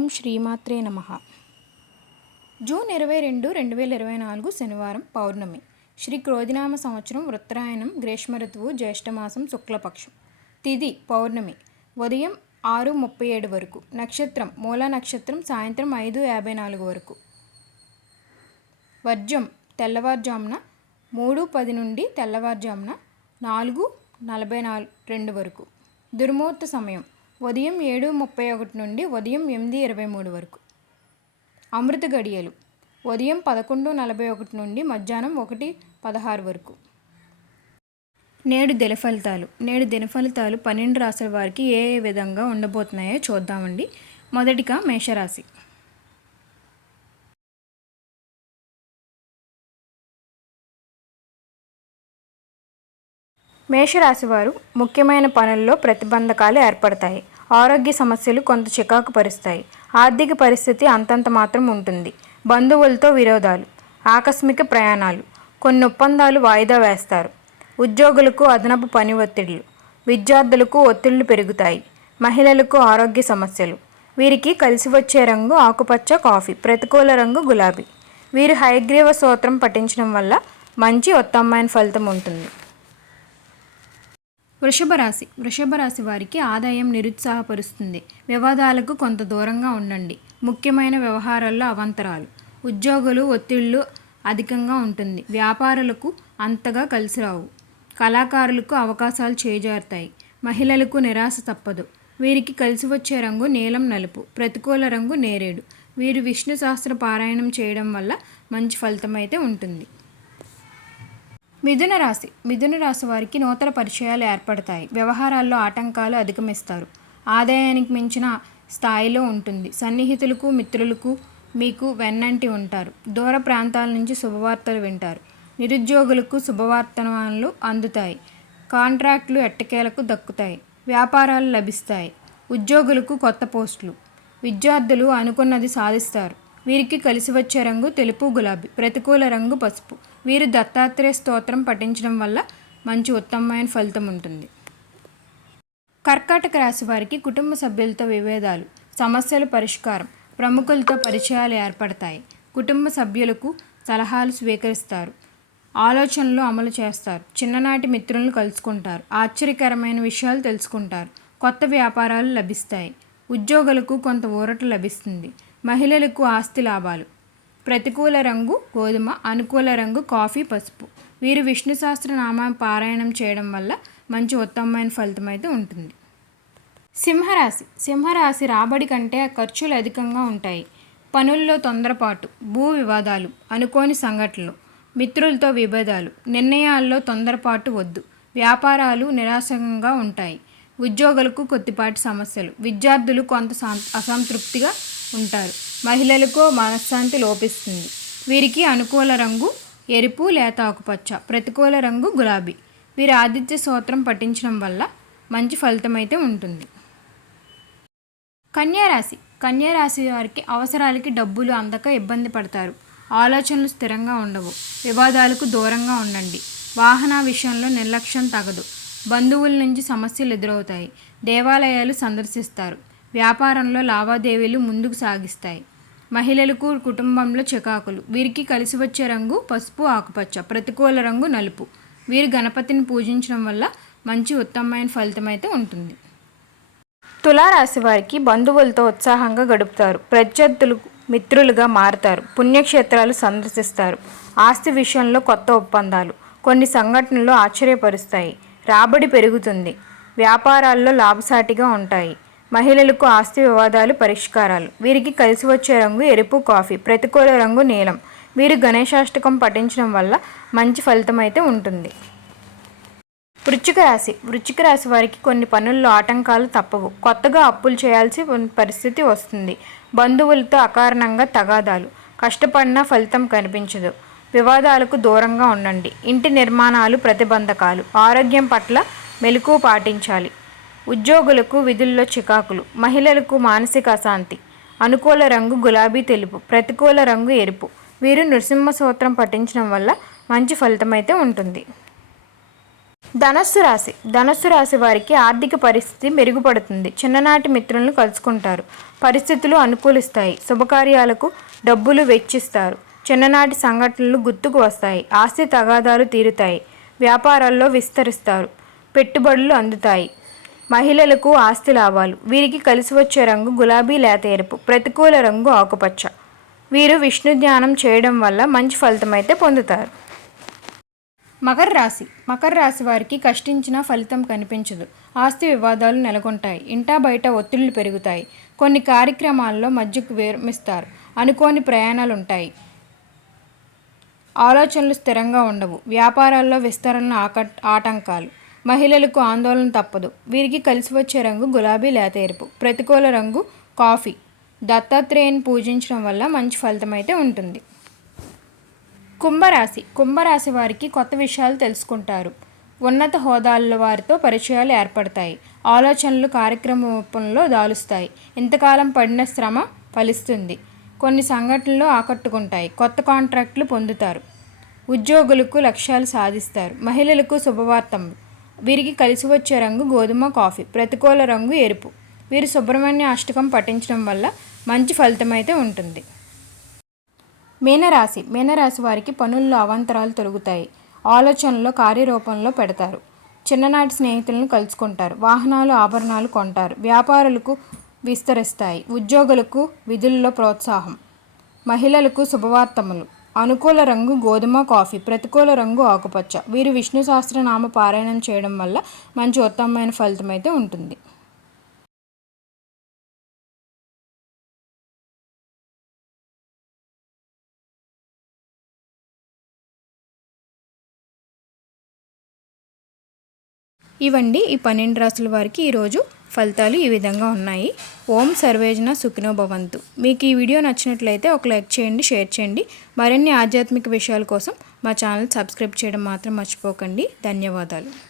ఓం శ్రీమాత్రే నమ. జూన్ ఇరవై రెండు రెండు వేల ఇరవై నాలుగు శనివారం పౌర్ణమి. శ్రీ క్రోధినామ సంవత్సరం ఉత్తరాయణం గ్రీష్మ ఋతువు జ్యేష్ఠమాసం శుక్లపక్షం. తిది పౌర్ణమి. ఉదయం ఆరు ముప్పై ఏడు వరకు. నక్షత్రం మూల నక్షత్రం సాయంత్రం ఐదు యాభై నాలుగు వరకు. వర్జం తెల్లవారుజామున మూడు పది నుండి తెల్లవారుజామున నాలుగు నలభై నాలుగు రెండు వరకు. దుర్ముహూర్త సమయం ఉదయం ఏడు ముప్పై ఒకటి నుండి ఉదయం ఎనిమిది ఇరవై మూడు వరకు. అమృత గడియలు ఉదయం పదకొండు నలభై ఒకటి నుండి మధ్యాహ్నం ఒకటి పదహారు వరకు. నేడు దిన ఫలితాలు నేడు దిన ఫలితాలు పన్నెండు రాసుల వారికి ఏ ఏ విధంగా ఉండబోతున్నాయో చూద్దామండి. మొదటిగా మేషరాశి. మేషరాశి వారు ముఖ్యమైన పనుల్లో ప్రతిబంధకాలు ఏర్పడతాయి. ఆరోగ్య సమస్యలు కొంత చికాకు పరుస్తాయి. ఆర్థిక పరిస్థితి అంతంత మాత్రం ఉంటుంది. బంధువులతో విరోధాలు ఆకస్మిక ప్రయాణాలు కొన్ని ఒప్పందాలు వాయిదా వేస్తారు. ఉద్యోగులకు అదనపు పని ఒత్తిళ్ళు విద్యార్థులకు ఒత్తిళ్ళు పెరుగుతాయి. మహిళలకు ఆరోగ్య సమస్యలు. వీరికి కలిసి వచ్చే రంగు ఆకుపచ్చ కాఫీ ప్రతికూల రంగు గులాబీ. వీరు హయగ్రీవ సూత్రం పఠించడం వల్ల మంచి ఉత్తమమైన ఫలితం ఉంటుంది. వృషభ రాశి వృషభ రాశి వారికి ఆదాయం నిరుత్సాహపరుస్తుంది. వివాదాలకు కొంత దూరంగా ఉండండి. ముఖ్యమైన వ్యవహారాల్లో అవంతరాలు. ఉద్యోగులు ఒత్తిళ్ళు అధికంగా ఉంటుంది. వ్యాపారులకు అంతగా కలిసి రావు. కళాకారులకు అవకాశాలు చేజారుతాయి. మహిళలకు నిరాశ తప్పదు. వీరికి కలిసి వచ్చే రంగు నీలం నలుపు ప్రతికూల రంగు నేరేడు. వీరు విష్ణు శాస్త్ర పారాయణం చేయడం వల్ల మంచి ఫలితం అయితే ఉంటుంది. మిథున రాశి. మిథున రాశి వారికి నూతన పరిచయాలు ఏర్పడతాయి. వ్యవహారాల్లో ఆటంకాలు అధిగమిస్తారు. ఆదాయానికి మించిన స్థాయిలో ఉంటుంది. సన్నిహితులకు మిత్రులకు మీకు వెన్నంటి ఉంటారు. దూర ప్రాంతాల నుంచి శుభవార్తలు వింటారు. నిరుద్యోగులకు శుభవార్తనాలు అందుతాయి. కాంట్రాక్టులు ఎట్టకేలకు దక్కుతాయి. వ్యాపారాలు లభిస్తాయి. ఉద్యోగులకు కొత్త పోస్టులు. విద్యార్థులు అనుకున్నది సాధిస్తారు. వీరికి కలిసి వచ్చే రంగు తెలుపు గులాబీ ప్రతికూల రంగు పసుపు. వీరు దత్తాత్రేయ స్తోత్రం పఠించడం వల్ల మంచి ఉత్తమమైన ఫలితం ఉంటుంది. కర్కాటక రాశి వారికి కుటుంబ సభ్యులతో విభేదాలు సమస్యల పరిష్కారం ప్రముఖులతో పరిచయాలు ఏర్పడతాయి. కుటుంబ సభ్యులకు సలహాలు స్వీకరిస్తారు. ఆలోచనలు అమలు చేస్తారు. చిన్ననాటి మిత్రులను కలుసుకుంటారు. ఆశ్చర్యకరమైన విషయాలు తెలుసుకుంటారు. కొత్త వ్యాపారాలు లభిస్తాయి. ఉద్యోగులకు కొంత ఊరట లభిస్తుంది. మహిళలకు ఆస్తి లాభాలు. ప్రతికూల రంగు గోధుమ అనుకూల రంగు కాఫీ పసుపు. వీరు విష్ణు సహస్రనామా పారాయణం చేయడం వల్ల మంచి ఉత్తమమైన ఫలితం అయితే ఉంటుంది. సింహరాశి. సింహరాశి రాబడి కంటే ఖర్చులు అధికంగా ఉంటాయి. పనుల్లో తొందరపాటు భూ వివాదాలు అనుకోని సంఘటనలు మిత్రులతో విభేదాలు నిర్ణయాల్లో తొందరపాటు వద్దు వ్యాపారాలు నిరాశంగా ఉంటాయి. ఉద్యోగులకు కొద్దిపాటి సమస్యలు విద్యార్థులు కొంత అసంతృప్తిగా ఉంటారు. మహిళలకు మనశ్శాంతి లోపిస్తుంది. వీరికి అనుకూల రంగు ఎరుపు లేత ఆకుపచ్చ ప్రతికూల రంగు గులాబీ. వీరి ఆదిత్య సూత్రం పఠించడం వల్ల మంచి ఫలితం అయితే ఉంటుంది. కన్యారాశి. కన్యారాశి వారికి అవసరాలకి డబ్బులు అందక ఇబ్బంది పడతారు. ఆలోచనలు స్థిరంగా ఉండవు. వివాదాలకు దూరంగా ఉండండి. వాహన విషయంలో నిర్లక్ష్యం తగదు. బంధువుల నుంచి సమస్యలు ఎదురవుతాయి. దేవాలయాలు సందర్శిస్తారు. వ్యాపారంలో లావాదేవీలు ముందుకు సాగిస్తాయి. మహిళలకు కుటుంబంలో చికాకులు. వీరికి కలిసి వచ్చే రంగు పసుపు ఆకుపచ్చ ప్రతికూల రంగు నలుపు. వీరు గణపతిని పూజించడం వల్ల మంచి ఉత్తమమైన ఫలితం అయితే ఉంటుంది. తులారాశి వారికి బంధువులతో ఉత్సాహంగా గడుపుతారు. ప్రత్యర్థులు మిత్రులుగా మారుతారు. పుణ్యక్షేత్రాలు సందర్శిస్తారు. ఆస్తి విషయంలో కొత్త ఒప్పందాలు కొన్ని సంఘటనలు ఆశ్చర్యపరుస్తాయి. రాబడి పెరుగుతుంది. వ్యాపారాల్లో లాభసాటిగా ఉంటాయి. మహిళలకు ఆస్తి వివాదాలు పరిష్కారాలు. వీరికి కలిసి వచ్చే రంగు ఎరుపు కాఫీ. ప్రతికూల రంగు నీలం. వీరు గణేశాష్టకం పఠించడం వల్ల మంచి ఫలితం అయితే ఉంటుంది. వృచ్చిక రాశి. వృచ్చిక రాశి వారికి కొన్ని పనుల్లో ఆటంకాలు తప్పవు. కొత్తగా అప్పులు చేయాల్సి పరిస్థితి వస్తుంది. బంధువులతో అకారణంగా తగాదాలు. కష్టపడినా ఫలితం కనిపించదు. వివాదాలకు దూరంగా ఉండండి. ఇంటి నిర్మాణాలు ప్రతిబంధకాలు. ఆరోగ్యం పట్ల మెలకు పాటించాలి. ఉద్యోగులకు విధుల్లో చికాకులు మహిళలకు మానసిక అశాంతి అనుకూల రంగు గులాబీ తెలుపు ప్రతికూల రంగు ఎరుపు. వీరు నృసింహ సూత్రం పఠించడం వల్ల మంచి ఫలితం అయితే ఉంటుంది. ధనస్సు రాశి. ధనస్సు రాశి వారికి ఆర్థిక పరిస్థితి మెరుగుపడుతుంది. చిన్ననాటి మిత్రులను కలుసుకుంటారు. పరిస్థితులు అనుకూలిస్తాయి. శుభకార్యాలకు డబ్బులు వెచ్చిస్తారు. చిన్ననాటి సంఘటనలు గుర్తుకు వస్తాయి. ఆస్తి తగాదాలు తీరుతాయి. వ్యాపారాల్లో విస్తరిస్తారు. పెట్టుబడులు అందుతాయి. మహిళలకు ఆస్తి లాభాలు. వీరికి కలిసి వచ్చే రంగు గులాబీ లేత ఎరుపు ప్రతికూల రంగు ఆకుపచ్చ. వీరు విష్ణు ధ్యానం చేయడం వల్ల మంచి ఫలితం అయితే పొందుతారు. మకర రాశి. మకర రాశి వారికి కష్టించిన ఫలితం కనిపించదు. ఆస్తి వివాదాలు నెలకొంటాయి. ఇంటా బయట ఒత్తిళ్ళు పెరుగుతాయి. కొన్ని కార్యక్రమాల్లో మధ్యకు విరమిస్తారు. అనుకోని ప్రయాణాలు ఉంటాయి ఆలోచనలు స్థిరంగా ఉండవు. వ్యాపారాల్లో విస్తరణ ఆకట్ ఆటంకాలు. మహిళలకు ఆందోళన తప్పదు. వీరికి కలిసి వచ్చే రంగు గులాబీ లేత ఎరుపు ప్రతికూల రంగు కాఫీ. దత్తాత్రేయని పూజించడం వల్ల మంచి ఫలితం అయితే ఉంటుంది. కుంభరాశి. కుంభరాశి వారికి కొత్త విషయాలు తెలుసుకుంటారు. ఉన్నత హోదాల వారితో పరిచయాలు ఏర్పడతాయి. ఆలోచనలు కార్యక్రమ రూపంలో దాలుస్తాయి. ఇంతకాలం పడిన శ్రమ ఫలిస్తుంది. కొన్ని సంఘటనలు ఆకట్టుకుంటాయి. కొత్త కాంట్రాక్టులు పొందుతారు. ఉద్యోగులకు లక్ష్యాలు సాధిస్తారు. మహిళలకు శుభవార్తలు. వీరికి కలిసి వచ్చే రంగు గోధుమ కాఫీ ప్రతికూల రంగు ఎరుపు. వీరు సుబ్రహ్మణ్య అష్టకం పఠించడం వల్ల మంచి ఫలితం అయితే ఉంటుంది. మీనరాశి. మీనరాశి వారికి పనుల్లో అవాంతరాలు తొలుగుతాయి. ఆలోచనలో కార్యరూపంలో పెడతారు. చిన్ననాటి స్నేహితులను కలుసుకుంటారు. వాహనాలు ఆభరణాలు కొంటారు. వ్యాపారులకు విస్తరిస్తాయి. ఉద్యోగులకు విధుల్లో ప్రోత్సాహం. మహిళలకు శుభవార్తములు. అనుకూల రంగు గోధుమ కాఫీ ప్రతికూల రంగు ఆకుపచ్చ. వీరు విష్ణు సహస్రనామ పారాయణం చేయడం వల్ల మంచి ఉత్తమమైన ఫలితం అయితే ఉంటుంది. ఇవండి ఈ పన్నెండు రాసుల వారికి ఈరోజు ఫలితాలు ఈ విధంగా ఉన్నాయి. ఓం సర్వేజన సుఖినో భవంతు. మీకు ఈ వీడియో నచ్చినట్లయితే ఒక లైక్ చేయండి షేర్ చేయండి. మరిన్ని ఆధ్యాత్మిక విషయాల కోసం మా ఛానల్ సబ్స్క్రైబ్ చేయడం మాత్రం మర్చిపోకండి. ధన్యవాదాలు.